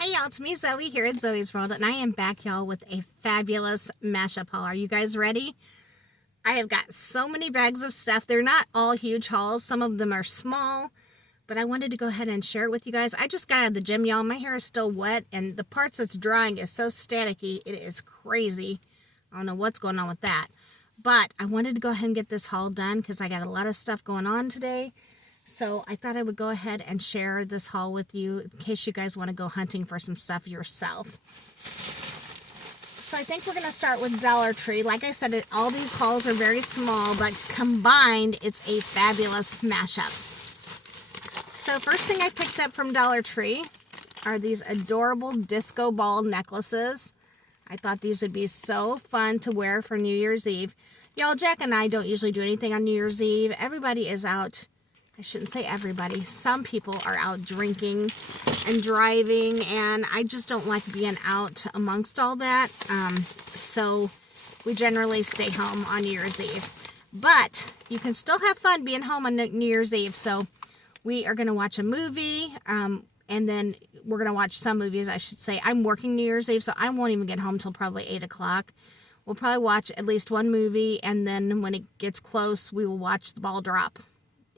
Hey y'all, it's me Zoe here at Zoey's World, and I am back y'all with a fabulous mashup haul. Are you guys ready? I have got so many bags of stuff. They're not all huge hauls. Some of them are small, but I wanted to go ahead and share it with you guys. I just got out of the gym, y'all. My hair is still wet, and the parts that's drying is so staticky. It is crazy. I don't know what's going on with that. But I wanted to go ahead and get this haul done because I got a lot of stuff going on today. So I thought I would go ahead and share this haul with you in case you guys want to go hunting for some stuff yourself. So I think we're going to start with Dollar Tree. Like I said, all these hauls are very small, but combined, it's a fabulous mashup. So first thing I picked up from Dollar Tree are these adorable disco ball necklaces. I thought these would be so fun to wear for New Year's Eve. Y'all, Jack and I don't usually do anything on New Year's Eve. Everybody is out. I shouldn't say everybody. Some people are out drinking and driving, and I just don't like being out amongst all that. So we generally stay home on New Year's Eve. But you can still have fun being home on New Year's Eve. So we are going to watch a movie, and then we're going to watch some movies, I should say. I'm working New Year's Eve, so I won't even get home till probably 8 o'clock. We'll probably watch at least one movie, and then when it gets close, we will watch the ball drop.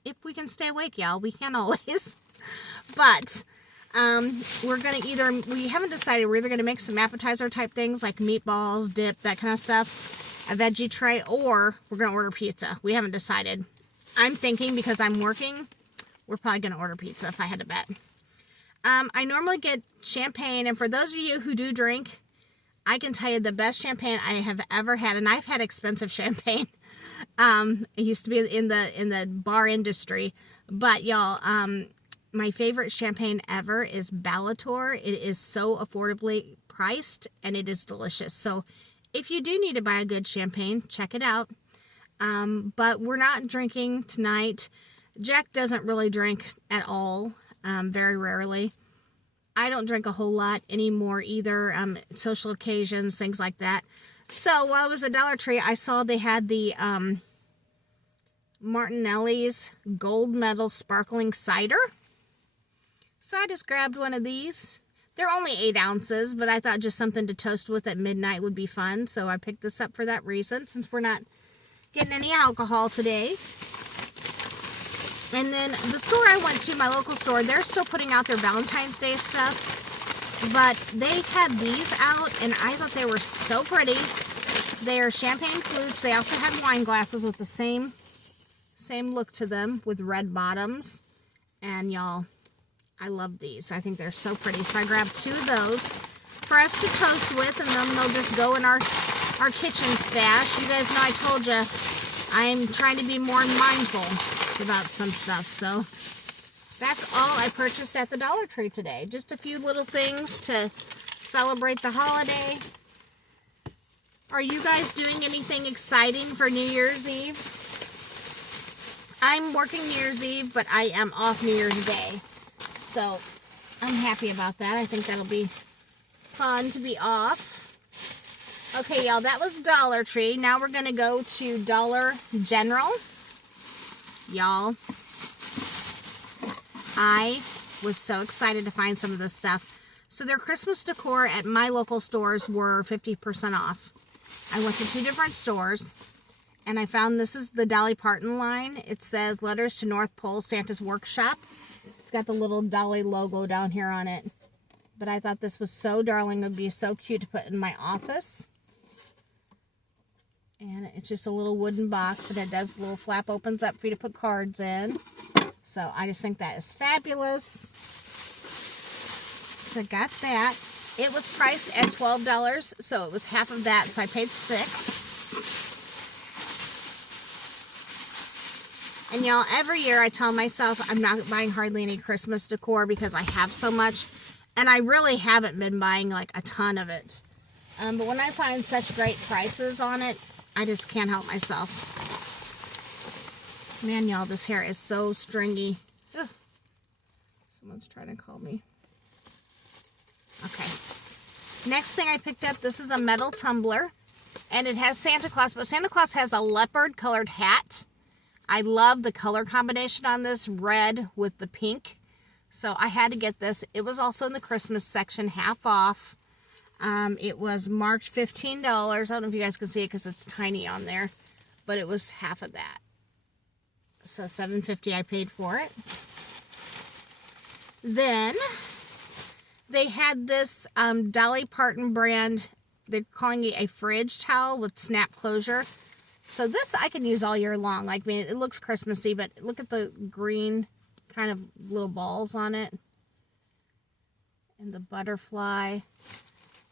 If we can stay awake, y'all. We can't always. But we're going to we haven't decided, we're either going to make some appetizer type things like meatballs, dip, that kind of stuff, a veggie tray, or we're going to order pizza. We haven't decided. I'm thinking because I'm working, we're probably going to order pizza if I had to bet. I normally get champagne, and for those of you who do drink, I can tell you the best champagne I have ever had, and I've had expensive champagne. I used to be in the bar industry, but y'all, my favorite champagne ever is Bellator. It is so affordably priced, and it is delicious. So if you do need to buy a good champagne, check it out. But we're not drinking tonight. Jack doesn't really drink at all, very rarely. I don't drink a whole lot anymore either, social occasions, things like that. So while I was at Dollar Tree, I saw they had the Martinelli's Gold Medal Sparkling Cider. So I just grabbed one of these. They're only 8 ounces, but I thought just something to toast with at midnight would be fun. So I picked this up for that reason, since we're not getting any alcohol today. And then the store I went to, my local store, they're still putting out their Valentine's Day stuff. But they had these out, and I thought they were so pretty. They are champagne flutes. They also had wine glasses with the same look to them with red bottoms. And y'all, I love these. I think they're so pretty. So I grabbed 2 of those for us to toast with, and then they'll just go in our kitchen stash. You guys know I told you I'm trying to be more mindful about some stuff. So that's all I purchased at the Dollar Tree today. Just a few little things to celebrate the holiday. Are you guys doing anything exciting for New Year's Eve? I'm working New Year's Eve, but I am off New Year's Day. So I'm happy about that. I think that'll be fun to be off. Okay, y'all, that was Dollar Tree. Now we're going to go to Dollar General. Y'all, I was so excited to find some of this stuff. So their Christmas decor at my local stores were 50% off. I went to 2 different stores, and I found this is the Dolly Parton line. It says Letters to North Pole Santa's Workshop. It's got the little Dolly logo down here on it. But I thought this was so darling. It would be so cute to put in my office. And it's just a little wooden box, and it does, the little flap opens up for you to put cards in. So I just think that is fabulous. So I got that. It was priced at $12, so it was half of that, so I paid $6. And y'all, every year I tell myself I'm not buying hardly any Christmas decor because I have so much, and I really haven't been buying like a ton of it. But when I find such great prices on it, I just can't help myself. Man, y'all, this hair is so stringy. Ugh. Someone's trying to call me. Okay. Next thing I picked up, this is a metal tumbler. And it has Santa Claus, but Santa Claus has a leopard colored hat. I love the color combination on this, red with the pink. So I had to get this. It was also in the Christmas section, half off. It was marked $15. I don't know if you guys can see it because it's tiny on there, but it was half of that. So $7.50 I paid for it. Then they had this Dolly Parton brand. They're calling it a fridge towel with snap closure. So this I can use all year long. Like, I mean, it looks Christmassy, but look at the green kind of little balls on it. And the butterfly.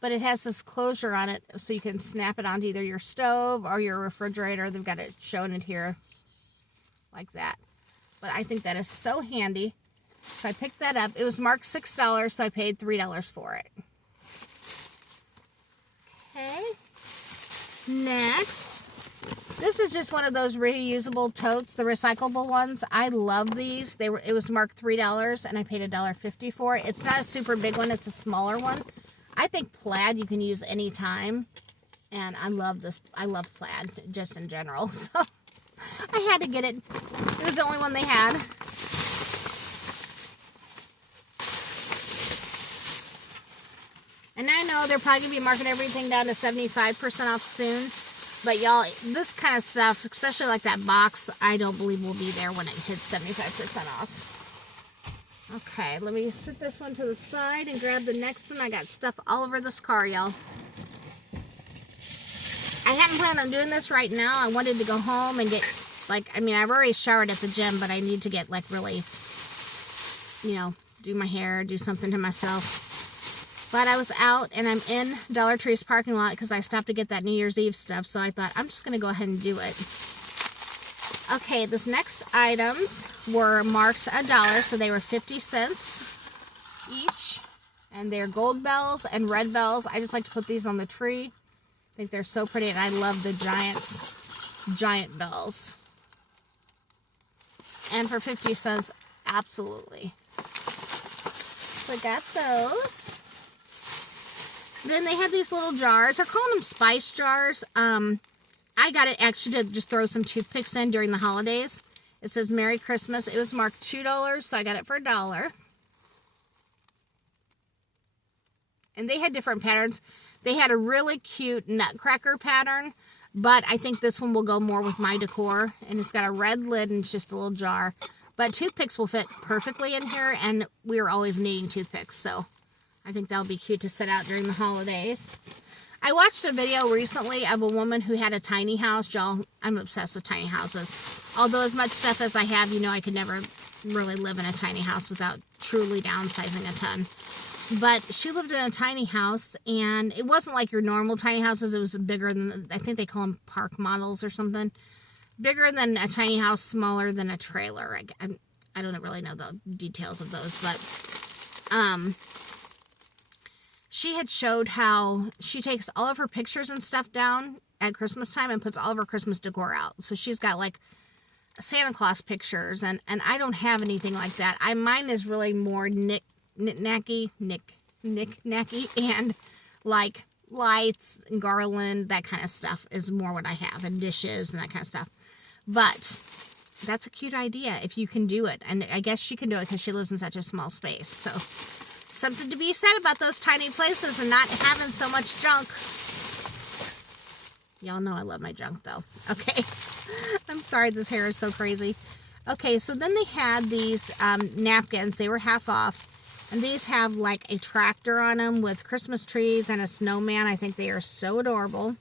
But it has this closure on it so you can snap it onto either your stove or your refrigerator. They've got it showing it here like that. But I think that is so handy. So I picked that up. It was marked $6, so I paid $3 for it. Okay. Next, this is just one of those reusable totes, the recyclable ones. I love these. It was marked $3 and I paid $1.50 for it. It's not a super big one, it's a smaller one. I think plaid you can use anytime. And I love this. I love plaid just in general. So I had to get it. It was the only one they had. And I know they're probably going to be marking everything down to 75% off soon. But y'all, this kind of stuff, especially like that box, I don't believe will be there when it hits 75% off. Okay, let me sit this one to the side and grab the next one. I got stuff all over this car, y'all. I hadn't planned on doing this right now. I wanted to go home and get, like, I mean, I've already showered at the gym, but I need to get, like, really, you know, do my hair, do something to myself. But I was out, and I'm in Dollar Tree's parking lot because I stopped to get that New Year's Eve stuff. So I thought, I'm just going to go ahead and do it. Okay, this next items were marked $1, so they were 50 cents each. And they're gold bells and red bells. I just like to put these on the tree. I think they're so pretty, and I love the giant bells. And for 50 cents, absolutely. So I got those. Then they had these little jars. They're calling them spice jars. I got it extra to just throw some toothpicks in during the holidays. It says Merry Christmas. It was marked $2, so I got it for $1. And they had different patterns. They had a really cute nutcracker pattern, but I think this one will go more with my decor. And it's got a red lid and it's just a little jar. But toothpicks will fit perfectly in here, and we are always needing toothpicks, so I think that'll be cute to set out during the holidays. I watched a video recently of a woman who had a tiny house. Y'all, I'm obsessed with tiny houses. Although as much stuff as I have, you know I could never really live in a tiny house without truly downsizing a ton. But she lived in a tiny house, and it wasn't like your normal tiny houses. It was bigger than, I think they call them park models or something. Bigger than a tiny house, smaller than a trailer. I don't really know the details of those, but she had showed how she takes all of her pictures and stuff down at Christmas time and puts all of her Christmas decor out. So she's got like Santa Claus pictures, and I don't have anything like that. Mine is really more knick-knacky, and like lights and garland, that kind of stuff is more what I have, and dishes and that kind of stuff. But that's a cute idea if you can do it. And I guess she can do it because she lives in such a small space. So something to be said about those tiny places and not having so much junk. Y'all know I love my junk though. Okay. I'm sorry this hair is so crazy. Okay, so then they had these napkins. They were half off. And these have like a tractor on them with Christmas trees and a snowman. I think they are so adorable.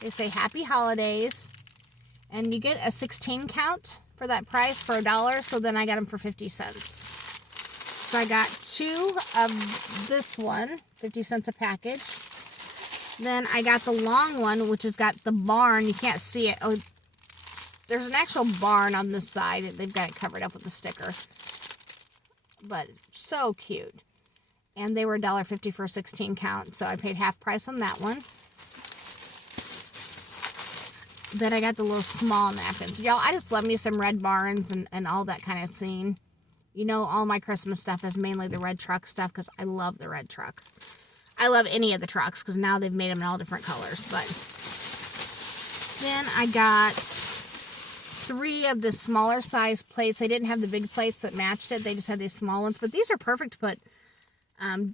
They say Happy Holidays. And you get a 16 count for that price for $1. So then I got them for 50 cents. So I got 2 of this one, 50 cents a package. Then I got the long one, which has got the barn. You can't see it. Oh, there's an actual barn on this side. They've got it covered up with a sticker. But so cute. And they were $1.50 for a 16 count. So I paid half price on that one. Then I got the little small napkins. Y'all, I just love me some red barns and all that kind of scene. You know, all my Christmas stuff is mainly the red truck stuff because I love the red truck. I love any of the trucks because now they've made them in all different colors. But then I got 3 of the smaller size plates. They didn't have the big plates that matched it. They just had these small ones. But these are perfect to put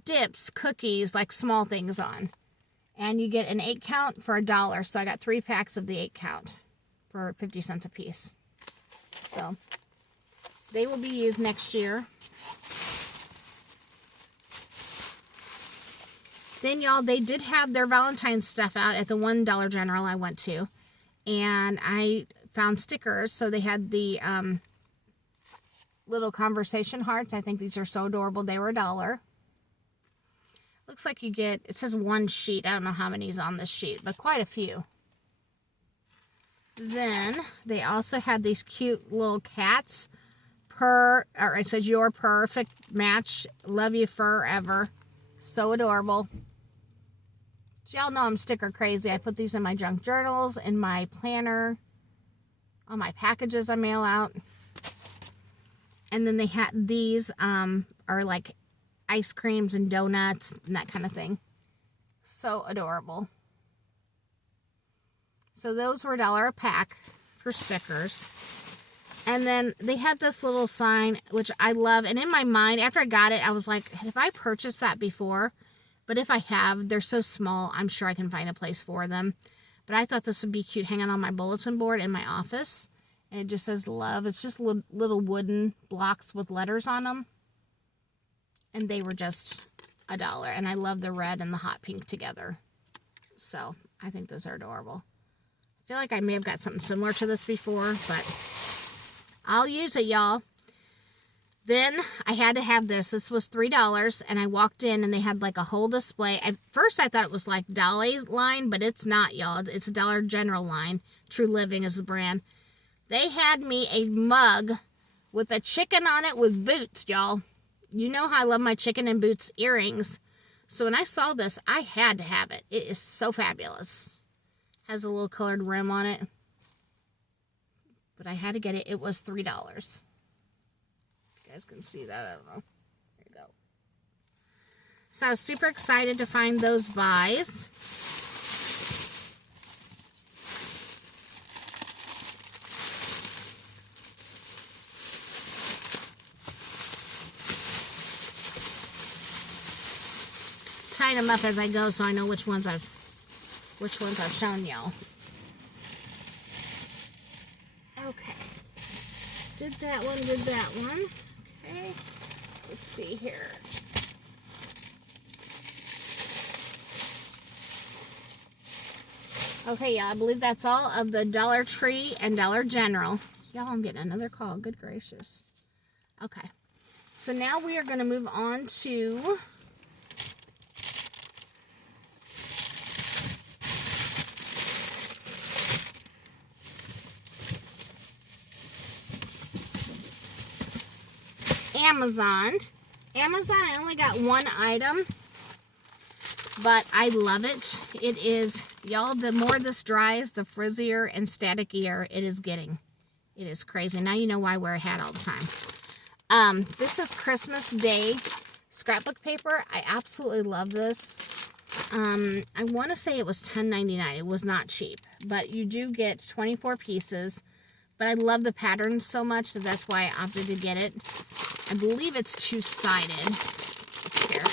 dips, cookies, like small things on. And you get an 8 count for $1. So I got 3 packs of the 8 count for 50 cents a piece. So they will be used next year. Then, y'all, they did have their Valentine's stuff out at the $1 General I went to. And I found stickers. So they had the little conversation hearts. I think these are so adorable. They were $1. Looks like you get, it says 1 sheet. I don't know how many is on this sheet, but quite a few. Then they also had these cute little cats. Or it says your perfect match. Love you forever. So adorable. So y'all know I'm sticker crazy. I put these in my junk journals, in my planner, on my packages I mail out. And then they had these are like ice creams and donuts and that kind of thing. So adorable. So those were $1 a pack for stickers. And then they had this little sign, which I love. And in my mind, after I got it, I was like, have I purchased that before? But if I have, they're so small, I'm sure I can find a place for them. But I thought this would be cute hanging on my bulletin board in my office. And it just says love. It's just little wooden blocks with letters on them. And they were just $1. And I love the red and the hot pink together. So I think those are adorable. I feel like I may have got something similar to this before, but I'll use it, y'all. Then I had to have this. This was $3, and I walked in, and they had like a whole display. At first, I thought it was like Dolly's line, but it's not, y'all. It's a Dollar General line. True Living is the brand. They had me a mug with a chicken on it with boots, y'all. You know how I love my chicken and boots earrings. So when I saw this, I had to have it. It is so fabulous. Has a little colored rim on it. But I had to get it. It was $3. You guys can see that. I don't know. There you go. So I was super excited to find those buys. Tying them up as I go so I know which ones I've shown y'all. Okay. Did that one. Okay. Let's see here. Okay, yeah, I believe that's all of the Dollar Tree and Dollar General. Y'all, I'm getting another call. Good gracious. Okay. So now we are going to move on to Amazon. I only got one item, but I love it. It is, y'all, the more this dries, the frizzier and statikier it is getting. It is crazy. Now you know why I wear a hat all the time. This is Christmas Day scrapbook paper. I absolutely love this. I want to say it was $10.99. It was not cheap, but you do get 24 pieces. But I love the pattern so much that that's why I opted to get it. I believe it's two-sided here.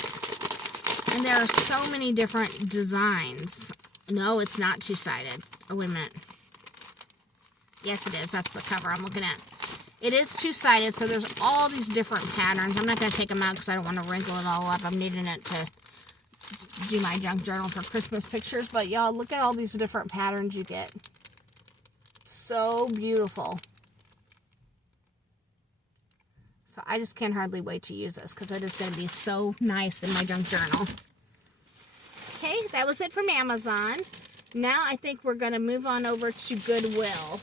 And there are so many different designs. No, it's not two-sided. Oh, wait a minute. Yes, it is. That's the cover I'm looking at. It is two-sided, so there's all these different patterns. I'm not going to take them out because I don't want to wrinkle it all up. I'm needing it to do my junk journal for Christmas pictures. But, y'all, look at all these different patterns you get. So beautiful. So I just can't hardly wait to use this because it is going to be so nice in my junk journal. Okay, that was it from Amazon. Now I think we're going to move on over to Goodwill.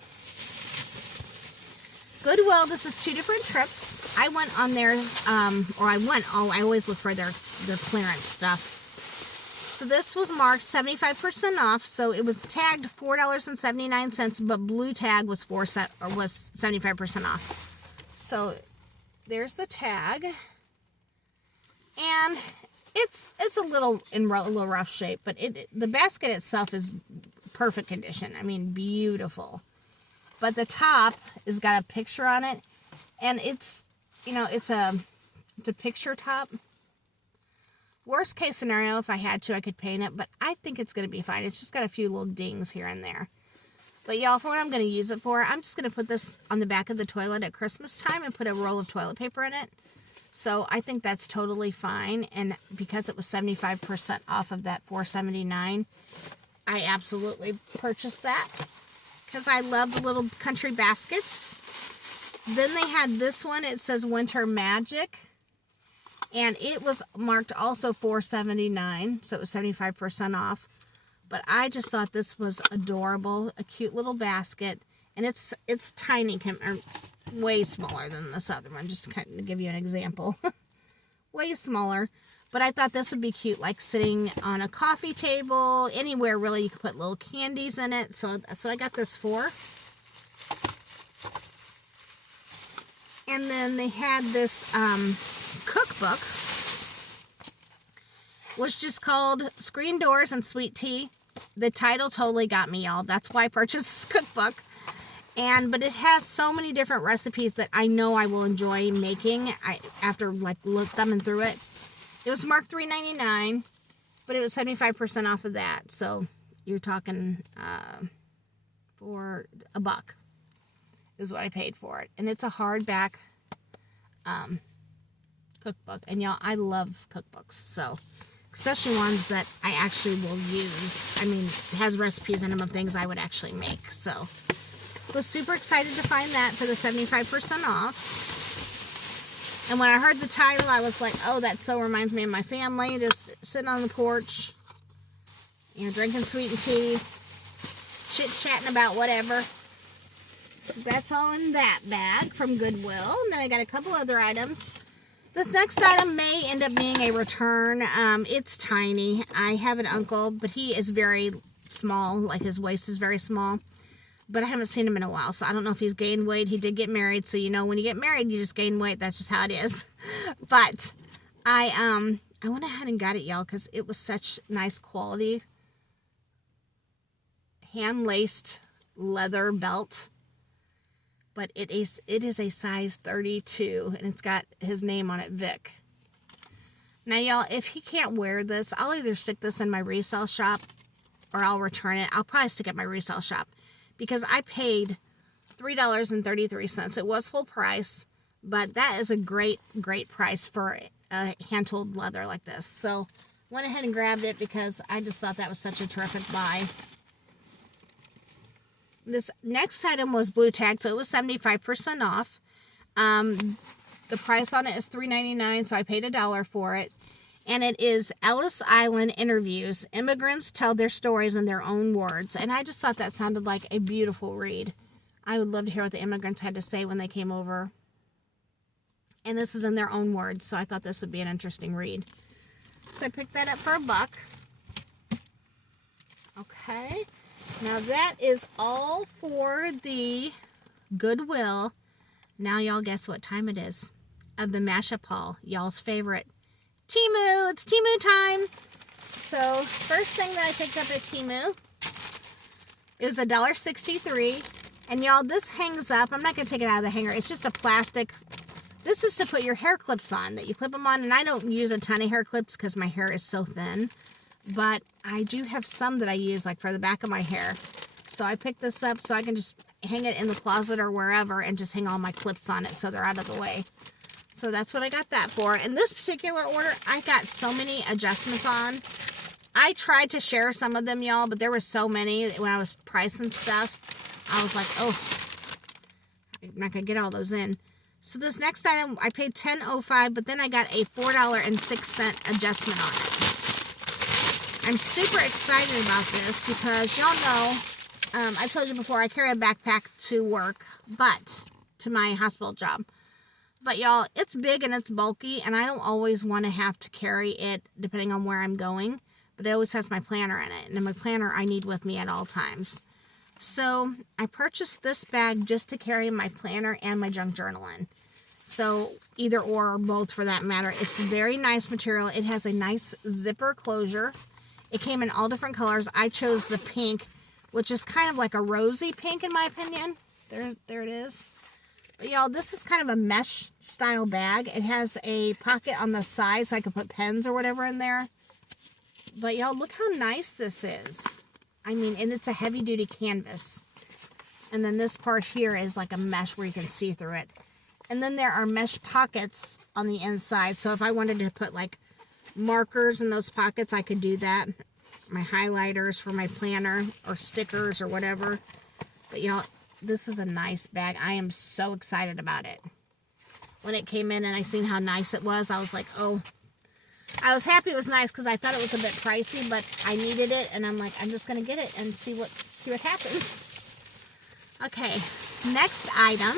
Goodwill, this is 2 different trips. I went on there, I always look for the clearance stuff. So this was marked 75% off. So it was tagged $4.79, but blue tag was 75% off. So there's the tag, and it's a little in a little rough shape, but the basket itself is perfect condition. I mean, beautiful. but the top has got a picture on it, and it's, you know, it's a picture top. Worst case scenario, if I had to, I could paint it, but I think it's going to be fine. It's just got a few little dings here and there. But y'all, for what I'm going to use it for, I'm just going to put this on the back of the toilet at Christmas time and put a roll of toilet paper in it. So I think that's totally fine. And because it was 75% off of that $4.79, I absolutely purchased that because I love the little country baskets. Then they had this one. It says Winter Magic. And it was marked also $4.79, so it was 75% off. But I just thought this was adorable, a cute little basket. And it's tiny, way smaller than this other one, just to kind of give you an example. Way smaller. But I thought this would be cute, like sitting on a coffee table, anywhere really. You could put little candies in it, so that's what I got this for. And then they had this cookbook, was just called Screen Doors and Sweet Tea. The title totally got me, y'all. That's why I purchased this cookbook. But it has so many different recipes that I know I will enjoy making. After like thumbing through it, it was marked $3.99, but it was 75% off of that. So you're talking for $1 is what I paid for it, and it's a hardback cookbook. And y'all, I love cookbooks, so especially ones that I actually will use. I mean, it has recipes in them of things I would actually make. So was super excited to find that for the 75% off. And when I heard the title, I was like, oh, that so reminds me of my family, just sitting on the porch, you know, drinking sweet tea, chit-chatting about whatever. So that's all in that bag from Goodwill. And then I got a couple other items. This next item may end up being a return. It's tiny. I have an uncle, but he is very small. Like, his waist is very small. But I haven't seen him in a while, so I don't know if he's gained weight. He did get married, so you know when you get married, you just gain weight. That's just how it is. But I went ahead and got it, y'all, because it was such nice quality. Hand-laced leather belt. But it is a size 32, and it's got his name on it, Vic. Now, y'all, if he can't wear this, I'll either stick this in my resale shop or I'll return it. I'll probably stick it in my resale shop because I paid $3.33. It was full price, but that is a great, great price for a hand-tooled leather like this. So, went ahead and grabbed it because I just thought that was such a terrific buy. This next item was blue tag, so it was 75% off. The price on it is $3.99, so I paid $1 for it. And it is Ellis Island Interviews. Immigrants tell their stories in their own words. And I just thought that sounded like a beautiful read. I would love to hear what the immigrants had to say when they came over. And this is in their own words, so I thought this would be an interesting read. So I picked that up for $1. Okay. Now that is all for the Goodwill. Now y'all guess what time it is of the mashup haul. Y'all's favorite. Temu. It's Temu time. So first thing that I picked up at Temu, it was $1.63. And y'all, this hangs up. I'm not going to take it out of the hanger. It's just a plastic. This is to put your hair clips on, that you clip them on. And I don't use a ton of hair clips because my hair is so thin. But I do have some that I use, like for the back of my hair. So I picked this up so I can just hang it in the closet or wherever and just hang all my clips on it so they're out of the way. So that's what I got that for. In this particular order, I got so many adjustments on. I tried to share some of them, y'all, but there were so many when I was pricing stuff. I was like, oh, I'm not going to get all those in. So this next item, I paid $10.05, but then I got a $4.06 adjustment on it. I'm super excited about this because y'all know, I told you before, I carry a backpack to work, to my hospital job. But y'all, it's big and it's bulky, and I don't always want to have to carry it depending on where I'm going. But it always has my planner in it, and my planner I need with me at all times. So I purchased this bag just to carry my planner and my junk journal in. So either or both for that matter. It's very nice material. It has a nice zipper closure. It came in all different colors. I chose the pink, which is kind of like a rosy pink in my opinion. There it is. But y'all, this is kind of a mesh style bag. It has a pocket on the side so I can put pens or whatever in there. But y'all, look how nice this is. I mean, and it's a heavy duty canvas. And then this part here is like a mesh where you can see through it. And then there are mesh pockets on the inside. So if I wanted to put like markers in those pockets, I could do that. My highlighters for my planner or stickers or whatever. But y'all, this is a nice bag. I am so excited about it. When it came in and I seen how nice it was, I was like, oh. I was happy it was nice because I thought it was a bit pricey, but I needed it, and I'm like, I'm just gonna get it and see what happens. Okay, next item.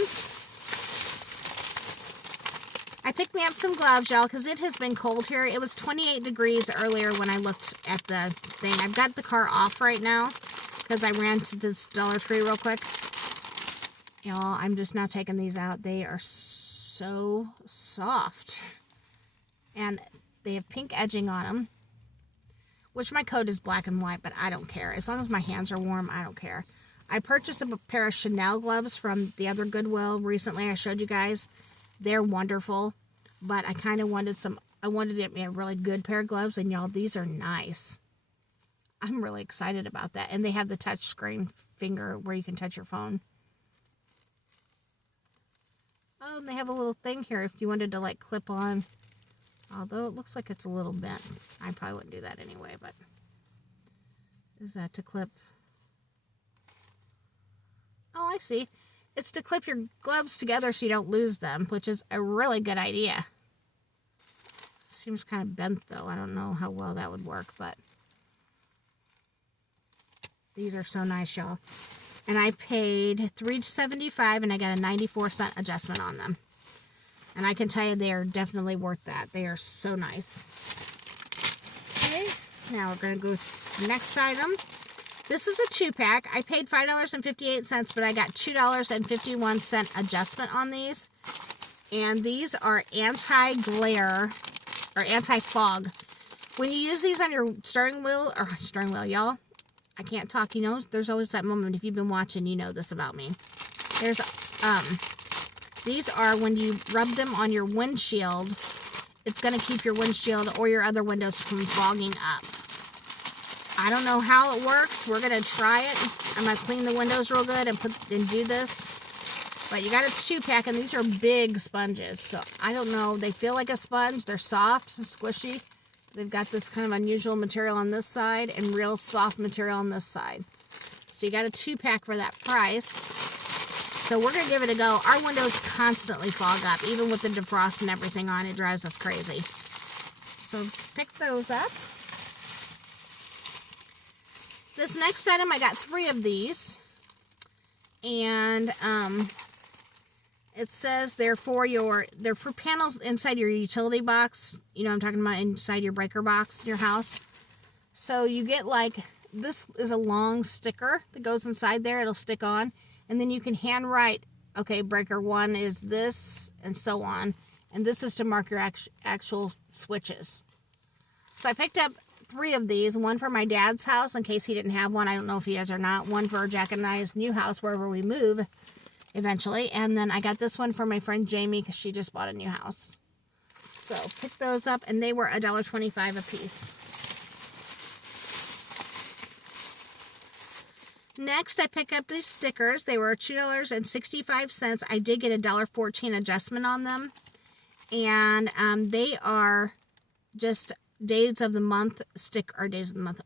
I picked me up some gloves, y'all, because it has been cold here. It was 28 degrees earlier when I looked at the thing. I've got the car off right now because I ran to this Dollar Tree real quick. Y'all, I'm just now taking these out. They are so soft. And they have pink edging on them. Which my coat is black and white, but I don't care. As long as my hands are warm, I don't care. I purchased a pair of Chanel gloves from the other Goodwill recently. I showed you guys. They're wonderful. But I kind of wanted I wanted to get me a really good pair of gloves. And y'all, these are nice. I'm really excited about that. And they have the touch screen finger where you can touch your phone. Oh, and they have a little thing here if you wanted to like clip on. Although it looks like it's a little bent. I probably wouldn't do that anyway, but is that to clip? Oh, I see. It's to clip your gloves together so you don't lose them, which is a really good idea. Seems kind of bent though. I don't know how well that would work, but these are so nice, y'all. And I paid $3.75 and I got a 94-cent adjustment on them. And I can tell you they are definitely worth that. They are so nice. Okay, now we're going to go with the next item. This is a 2-pack. I paid $5.58, but I got $2.51 adjustment on these. And these are anti-glare or anti-fog. When you use these on your steering wheel, y'all, I can't talk, you know, there's always that moment. If you've been watching, you know this about me. There's, these are when you rub them on your windshield, it's going to keep your windshield or your other windows from fogging up. I don't know how it works. We're going to try it. I'm going to clean the windows real good and do this. But you got a 2-pack, and these are big sponges. So I don't know. They feel like a sponge. They're soft and squishy. They've got this kind of unusual material on this side and real soft material on this side. So you got a 2-pack for that price. So we're going to give it a go. Our windows constantly fog up. Even with the defrost and everything on, it drives us crazy. So pick those up. This next item, I got 3 of these. And it says they're for panels inside your utility box. You know what I'm talking about, inside your breaker box in your house. So you get like, this is a long sticker that goes inside there. It'll stick on. And then you can handwrite, okay, breaker 1 is this, and so on. And this is to mark your actual switches. So I picked up 3 of these. One for my dad's house, in case he didn't have one. I don't know if he has or not. One for Jack and I's new house, wherever we move eventually. And then I got this one for my friend Jamie, because she just bought a new house. So pick those up, and they were $1.25 a piece. Next, I pick up these stickers. They were $2.65. I did get a $1.14 adjustment on them. And they are just days of the month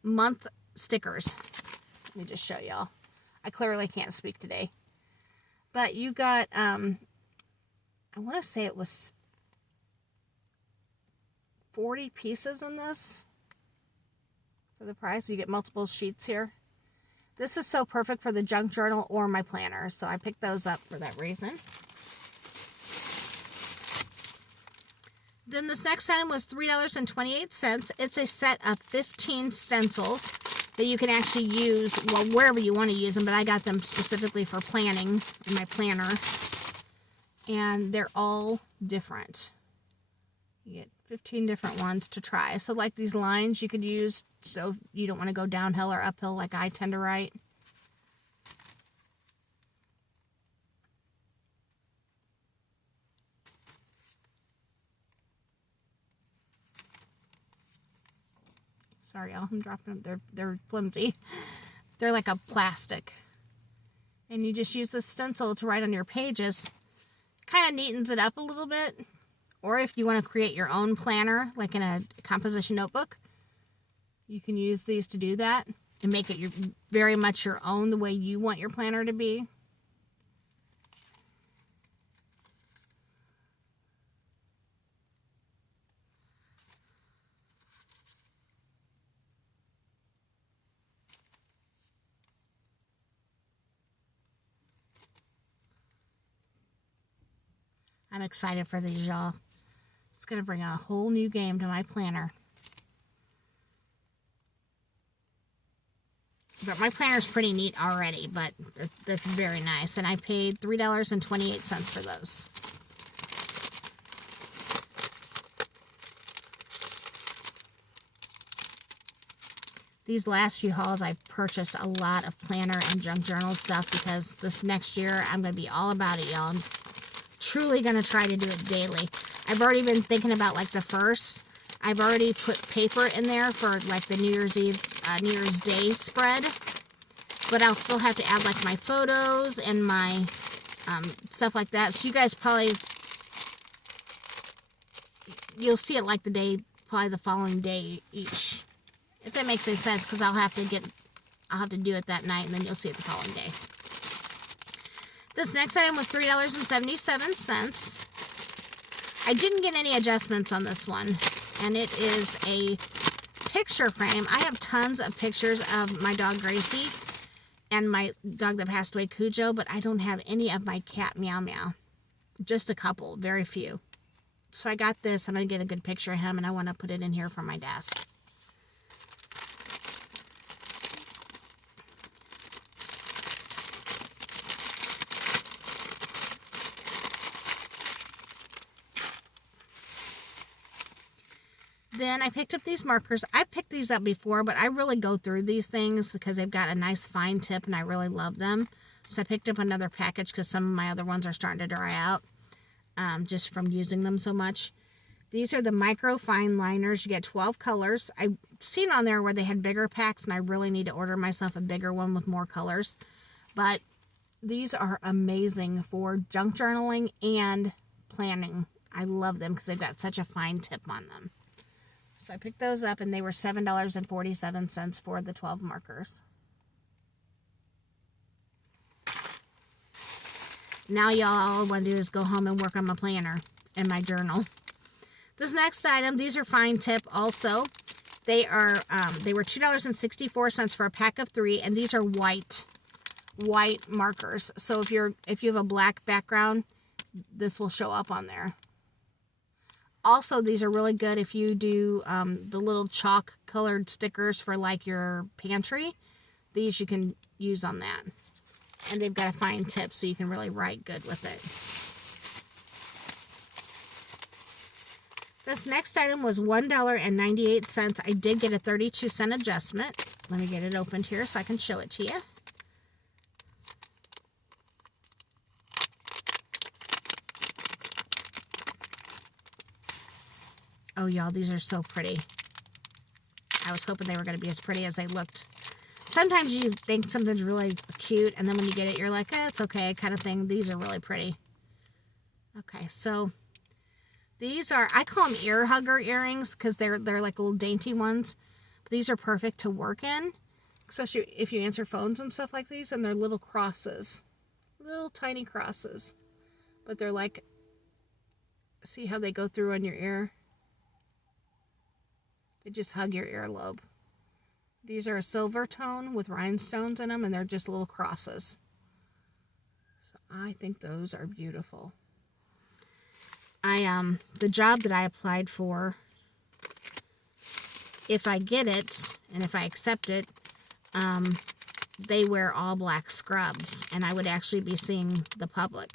month stickers. Let me just show y'all. I clearly can't speak today. But you got, I want to say it was 40 pieces in this for the price. You get multiple sheets here. This is so perfect for the junk journal or my planner, so I picked those up for that reason. Then this next item was $3.28. It's a set of 15 stencils that you can actually use, well, wherever you want to use them, but I got them specifically for planning in my planner. And they're all different. You get 15 different ones to try. So like these lines you could use so you don't want to go downhill or uphill like I tend to write. Sorry, y'all, I'm dropping them. They're flimsy. They're like a plastic. And you just use the stencil to write on your pages. Kind of neatens it up a little bit. Or if you want to create your own planner, like in a composition notebook, you can use these to do that and make it very much your own, the way you want your planner to be. I'm excited for these, y'all. It's going to bring a whole new game to my planner. But my planner's pretty neat already, but that's very nice. And I paid $3.28 for those. These last few hauls, I purchased a lot of planner and junk journal stuff because this next year, I'm going to be all about it, y'all. I'm truly going to try to do it daily. I've already been thinking about like the first. I've already put paper in there for like the New Year's Eve, New Year's Day spread. But I'll still have to add like my photos and my stuff like that. So you guys you'll see it like the day, probably the following day each. If that makes any sense, because I'll have to do it that night and then you'll see it the following day. This next item was $3.77. I didn't get any adjustments on this one. And it is a picture frame. I have tons of pictures of my dog Gracie and my dog that passed away, Cujo, but I don't have any of my cat, Meow Meow. Just a couple, very few. So I got this. I'm going to get a good picture of him, and I want to put it in here for my desk. Then I picked up these markers. I've picked these up before, but I really go through these things because they've got a nice fine tip and I really love them. So I picked up another package because some of my other ones are starting to dry out just from using them so much. These are the micro fine liners. You get 12 colors. I've seen on there where they had bigger packs and I really need to order myself a bigger one with more colors. But these are amazing for junk journaling and planning. I love them because they've got such a fine tip on them. So I picked those up, and they were $7.47 for the 12 markers. Now, y'all, all I want to do is go home and work on my planner and my journal. This next item, these are fine tip also. They were $2.64 for a pack of 3, and these are white markers. So if you have a black background, this will show up on there. Also, these are really good if you do the little chalk colored stickers for like your pantry. These you can use on that. And they've got a fine tip so you can really write good with it. This next item was $1.98. I did get a 32-cent adjustment. Let me get it opened here so I can show it to you. Oh, y'all, these are so pretty. I was hoping they were going to be as pretty as they looked. Sometimes you think something's really cute, and then when you get it, you're like, it's okay, kind of thing. These are really pretty. Okay, so these are, I call them ear hugger earrings because they're like little dainty ones. But these are perfect to work in, especially if you answer phones and stuff like these, and they're little crosses. Little tiny crosses. But they're like, see how they go through on your ear? They just hug your earlobe. These are a silver tone with rhinestones in them, and they're just little crosses. So I think those are beautiful. The job that I applied for, if I get it, and if I accept it, they wear all black scrubs, and I would actually be seeing the public.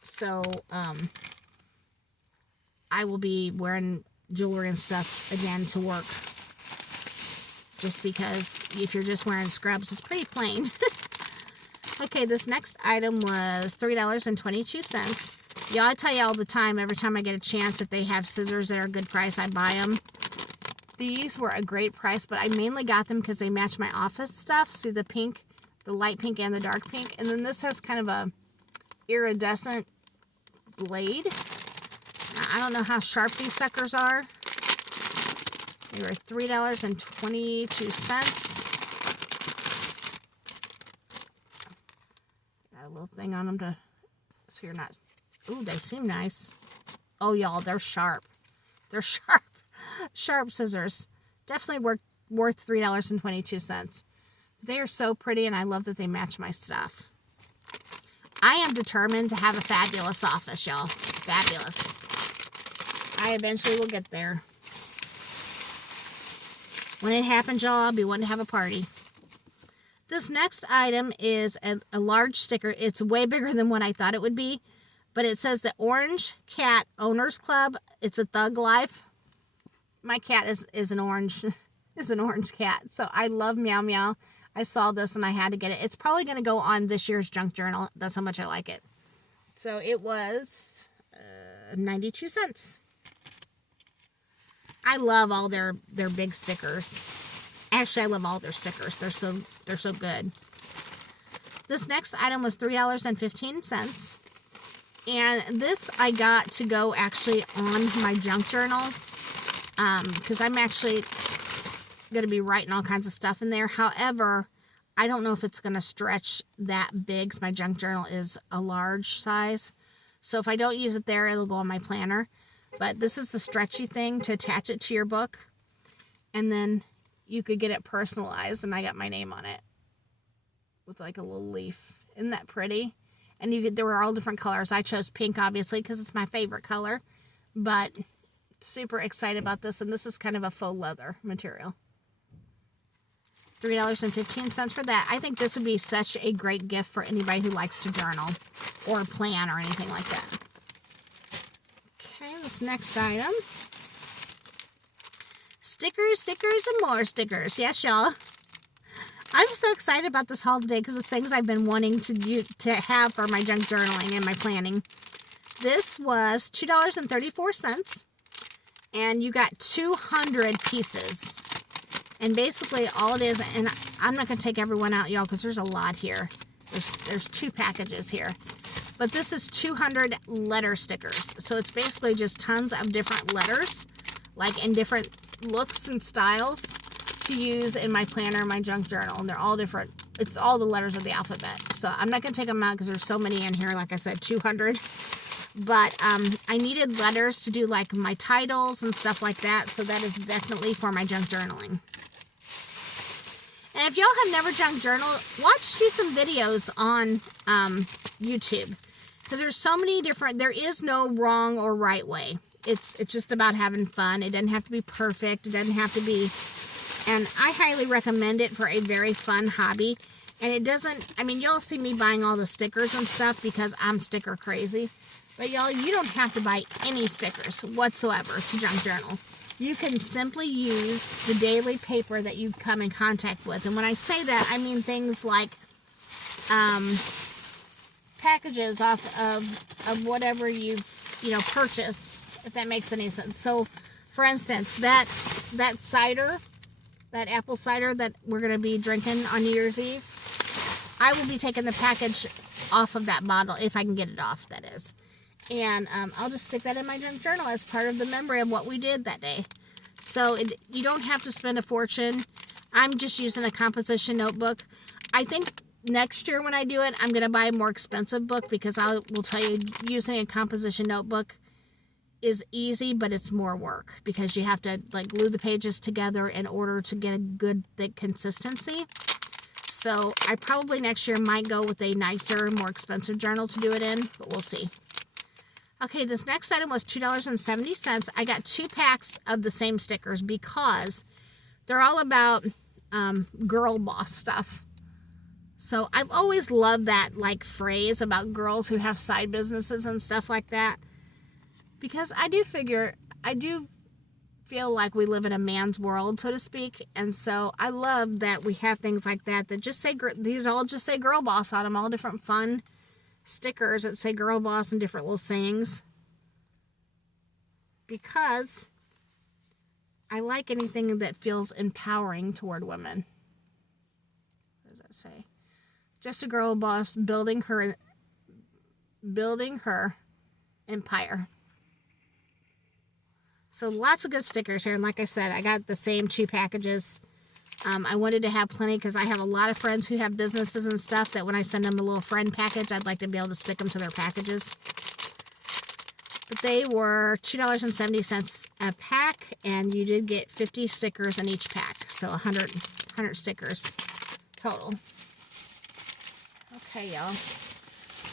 So, I will be wearing jewelry and stuff again to work, just because if you're just wearing scrubs, it's pretty plain. Okay, this next item was $3.22. Y'all, I tell you all the time, every time I get a chance, if they have scissors that are a good price, I buy them. These were a great price, but I mainly got them because they match my office stuff. See the pink, the light pink and the dark pink. And then this has kind of a iridescent blade. Now, I don't know how sharp these suckers are. They were $3.22. Got a little thing on them to, so you're not, ooh, they seem nice. Oh, y'all, they're sharp. They're sharp. Sharp scissors. Definitely worth $3.22. They are so pretty, and I love that they match my stuff. I am determined to have a fabulous office, y'all. Fabulous. I eventually will get there. When it happens, y'all, I'll be wanting to have a party. This next item is a large sticker. It's way bigger than what I thought it would be. But it says the Orange Cat Owners Club. It's a thug life. My cat is an orange cat. So I love Meow Meow. I saw this and I had to get it. It's probably going to go on this year's junk journal. That's how much I like it. So it was 92 cents. I love all their big stickers. Actually, I love all their stickers. They're so good. This next item was $3.15. And this I got to go actually on my junk journal. Because I'm actually going to be writing all kinds of stuff in there. However, I don't know if it's going to stretch that big, because my junk journal is a large size. So if I don't use it there, it'll go on my planner. But this is the stretchy thing to attach it to your book. And then you could get it personalized. And I got my name on it with like a little leaf. Isn't that pretty? And there were all different colors. I chose pink, obviously, because it's my favorite color. But super excited about this. And this is kind of a faux leather material. $3.15 for that. I think this would be such a great gift for anybody who likes to journal or plan or anything like that. Okay, this next item. Stickers, stickers, and more stickers. Yes, y'all. I'm so excited about this haul today because it's things I've been wanting to have for my junk journaling and my planning. This was $2.34. And you got 200 pieces. And basically all it is, and I'm not going to take everyone out, y'all, because there's a lot here. There's 2 packages here. But this is 200 letter stickers. So it's basically just tons of different letters, like in different looks and styles to use in my planner, my junk journal. And they're all different. It's all the letters of the alphabet. So I'm not going to take them out because there's so many in here. Like I said, 200. But I needed letters to do like my titles and stuff like that. So that is definitely for my junk journaling. And if y'all have never junk journaled, do some videos on YouTube. Because there's so many different, there is no wrong or right way. It's just about having fun. It doesn't have to be perfect. It doesn't have to be, and I highly recommend it for a very fun hobby. And it doesn't, I mean, y'all see me buying all the stickers and stuff because I'm sticker crazy. But y'all, you don't have to buy any stickers whatsoever to junk journal. You can simply use the daily paper that you come in contact with. And when I say that, I mean things like packages off of whatever you purchased, if that makes any sense. So, for instance, that cider, that apple cider that we're going to be drinking on New Year's Eve, I will be taking the package off of that bottle, if I can get it off, that is. And I'll just stick that in my junk journal as part of the memory of what we did that day. So you don't have to spend a fortune. I'm just using a composition notebook. I think next year when I do it, I'm going to buy a more expensive book because I will tell you, using a composition notebook is easy, but it's more work because you have to like glue the pages together in order to get a good thick consistency. So I probably next year might go with a nicer, more expensive journal to do it in, but we'll see. Okay, this next item was $2.70. I got 2 packs of the same stickers because they're all about girl boss stuff. So I've always loved that like phrase about girls who have side businesses and stuff like that. Because I do feel like we live in a man's world, so to speak. And so I love that we have things like that just say, these all just say girl boss on them, all different fun stickers that say girl boss and different little sayings. Because I like anything that feels empowering toward women. What does that say? Just a girl boss building her empire. So lots of good stickers here. And like I said, I got the same 2 packages. I wanted to have plenty because I have a lot of friends who have businesses and stuff that when I send them a little friend package, I'd like to be able to stick them to their packages. But they were $2.70 a pack, and you did get 50 stickers in each pack. So 100 stickers total. Okay, y'all.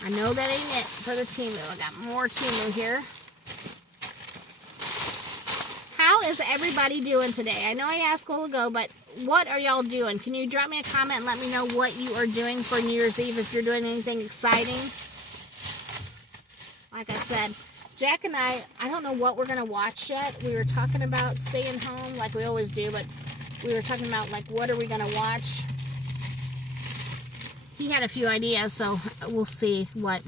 I know that ain't it for the Temu. I got more Temu here. How is everybody doing today? I know I asked a while ago, but what are y'all doing? Can you drop me a comment and let me know what you are doing for New Year's Eve, if you're doing anything exciting? Like I said, Jack and I don't know what we're going to watch yet. We were talking about staying home like we always do, but we were talking about, like, what are we going to watch? He had a few ideas, so we'll see what.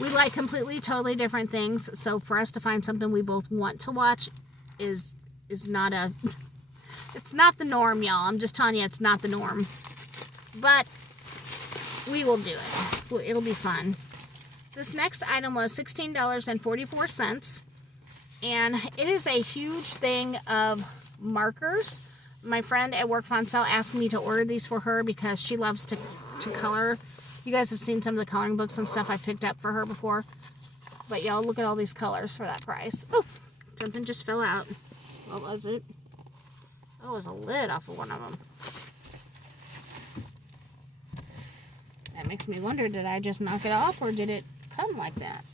We like completely, totally different things, so for us to find something we both want to watch is not a... It's not the norm, y'all. I'm just telling you, it's not the norm. But we will do it. It'll be fun. This next item was $16.44. And it is a huge thing of markers. My friend at work, Foncel, asked me to order these for her because she loves to color. You guys have seen some of the coloring books and stuff I picked up for her before. But y'all, look at all these colors for that price. Oh, something just fell out. What was it? Oh, it was a lid off of one of them. That makes me wonder, did I just knock it off or did it come like that?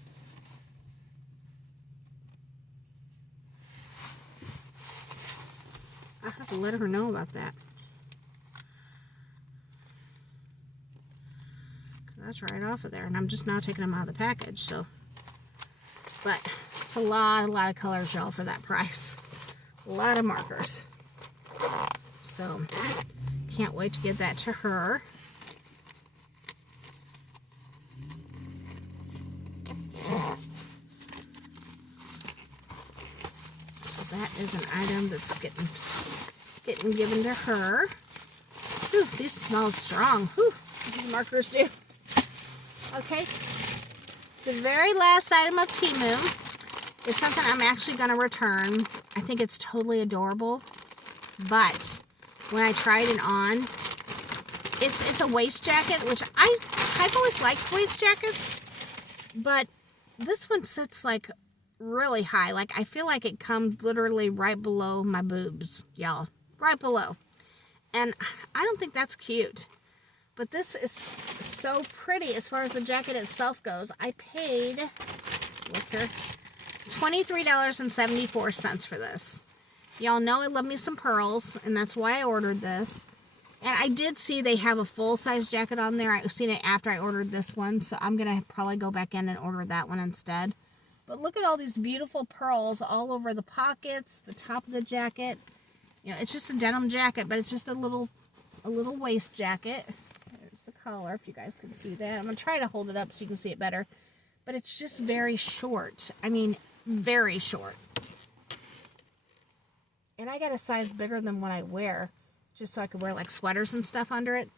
I'll have to let her know about that. That's right off of there, and I'm just now taking them out of the package, so. But it's a lot of colors, y'all, for that price. A lot of markers. So, can't wait to get that to her. So that is an item that's getting given to her. Ooh, these smell strong. Whew, these markers do. Okay. The very last item of Temu is something I'm actually going to return. I think it's totally adorable. But when I tried it on, it's a waist jacket, which I've always liked waist jackets. But this one sits like really high. Like I feel like it comes literally right below my boobs, y'all. Right below. And I don't think that's cute. But this is so pretty as far as the jacket itself goes. I paid, look here, $23.74 for this. Y'all know I love me some pearls, and that's why I ordered this. And I did see they have a full-size jacket on there. I've seen it after I ordered this one, so I'm going to probably go back in and order that one instead. But look at all these beautiful pearls all over the pockets, the top of the jacket. You know, it's just a denim jacket, but it's just a little waist jacket. There's the collar, if you guys can see that. I'm going to try to hold it up so you can see it better. But it's just very short. I mean, very short. And I got a size bigger than what I wear, just so I could wear like sweaters and stuff under it.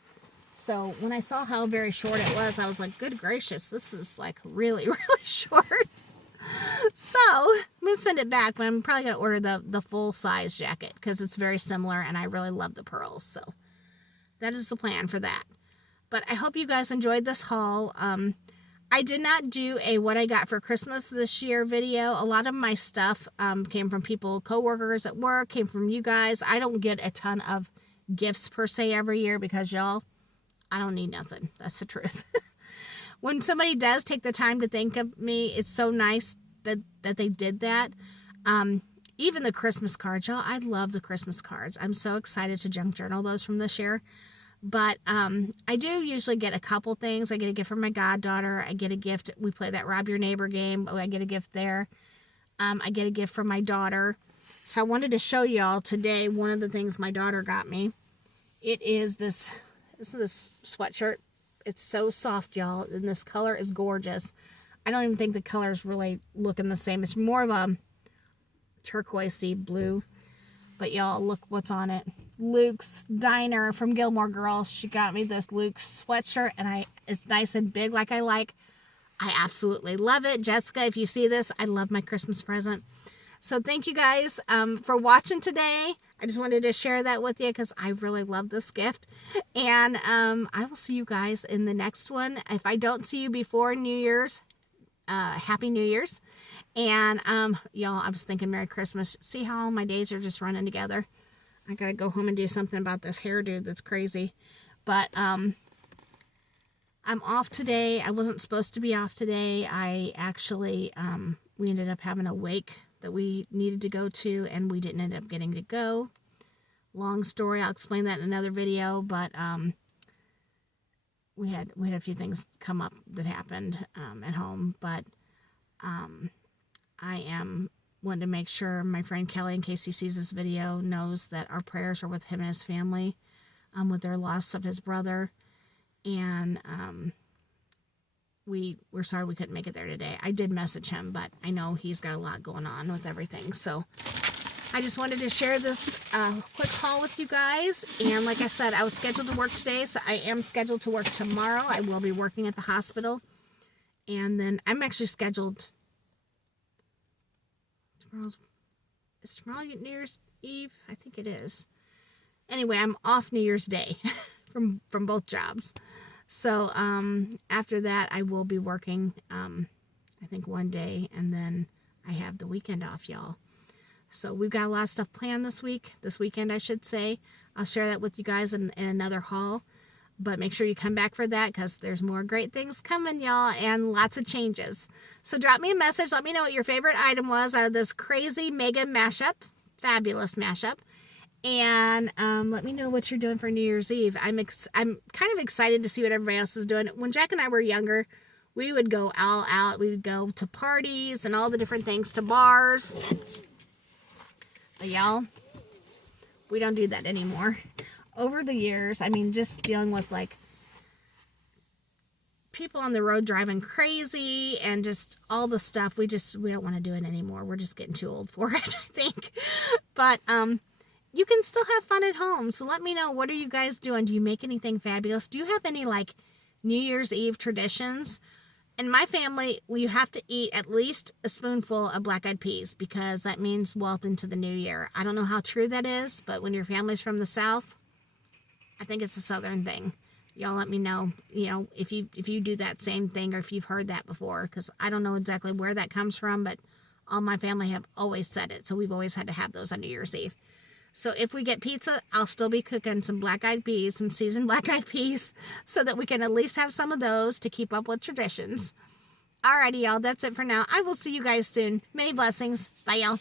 So when I saw how very short it was, I was like, good gracious, this is like really, really short. So I'm going to send it back, but I'm probably going to order the full size jacket because it's very similar and I really love the pearls. So that is the plan for that. But I hope you guys enjoyed this haul. I did not do a what I got for Christmas this year video. A lot of my stuff came from people, coworkers at work, came from you guys. I don't get a ton of gifts per se every year because y'all, I don't need nothing. That's the truth. When somebody does take the time to think of me, it's so nice that they did that. Even the Christmas cards, y'all, I love the Christmas cards. I'm so excited to junk journal those from this year. But I do usually get a couple things. I get a gift from my goddaughter. I get a gift. We play that Rob Your Neighbor game. Oh, I get a gift there. I get a gift from my daughter. So I wanted to show y'all today one of the things my daughter got me. It is this sweatshirt. It's so soft, y'all. And this color is gorgeous. I don't even think the colors really looking the same. It's more of a turquoisey blue. But y'all, look what's on it. Luke's Diner from Gilmore Girls. She got me this Luke's sweatshirt, and it's nice and big like I like. I absolutely love it. Jessica, if you see this, I love my Christmas present. So thank you guys for watching today. I just wanted to share that with you because I really love this gift. And I will see you guys in the next one. If I don't see you before New Year's, Happy New Year's. And y'all, I was thinking Merry Christmas. See how all my days are just running together? I gotta go home and do something about this hairdo that's crazy. But I'm off today. I wasn't supposed to be off today. I actually, we ended up having a wake that we needed to go to, and we didn't end up getting to go. Long story. I'll explain that in another video, but we had a few things come up that happened at home, but I am wanting to make sure my friend Kelly, in case he sees this video, knows that our prayers are with him and his family with their loss of his brother. And we're sorry we couldn't make it there today. I did message him, but I know he's got a lot going on with everything. So I just wanted to share this quick haul with you guys. And like I said, I was scheduled to work today, so I am scheduled to work tomorrow. I will be working at the hospital. And then I'm actually scheduled... Is tomorrow New Year's Eve? I think it is. Anyway, I'm off New Year's Day from both jobs. So after that, I will be working, I think one day, and then I have the weekend off, y'all. So we've got a lot of stuff planned this weekend, I should say. I'll share that with you guys in another haul. But make sure you come back for that because there's more great things coming, y'all, and lots of changes. So drop me a message. Let me know what your favorite item was out of this crazy mega mashup, fabulous mashup. And let me know what you're doing for New Year's Eve. I'm kind of excited to see what everybody else is doing. When Jack and I were younger, we would go all out. We would go to parties and all the different things, to bars. But y'all, we don't do that anymore. Over the years, I mean, just dealing with like people on the road driving crazy and just all the stuff, we don't want to do it anymore. We're just getting too old for it, I think. But you can still have fun at home. So let me know, what are you guys doing? Do you make anything fabulous? Do you have any like New Year's Eve traditions? In my family, you have to eat at least a spoonful of black-eyed peas because that means wealth into the new year. I don't know how true that is, but when your family's from the South, I think it's a Southern thing. Y'all let me know, if you do that same thing or if you've heard that before, because I don't know exactly where that comes from, but all my family have always said it, so we've always had to have those on New Year's Eve. So if we get pizza, I'll still be cooking some black-eyed peas, some seasoned black-eyed peas, so that we can at least have some of those to keep up with traditions. Alrighty, y'all, that's it for now. I will see you guys soon. Many blessings. Bye, y'all.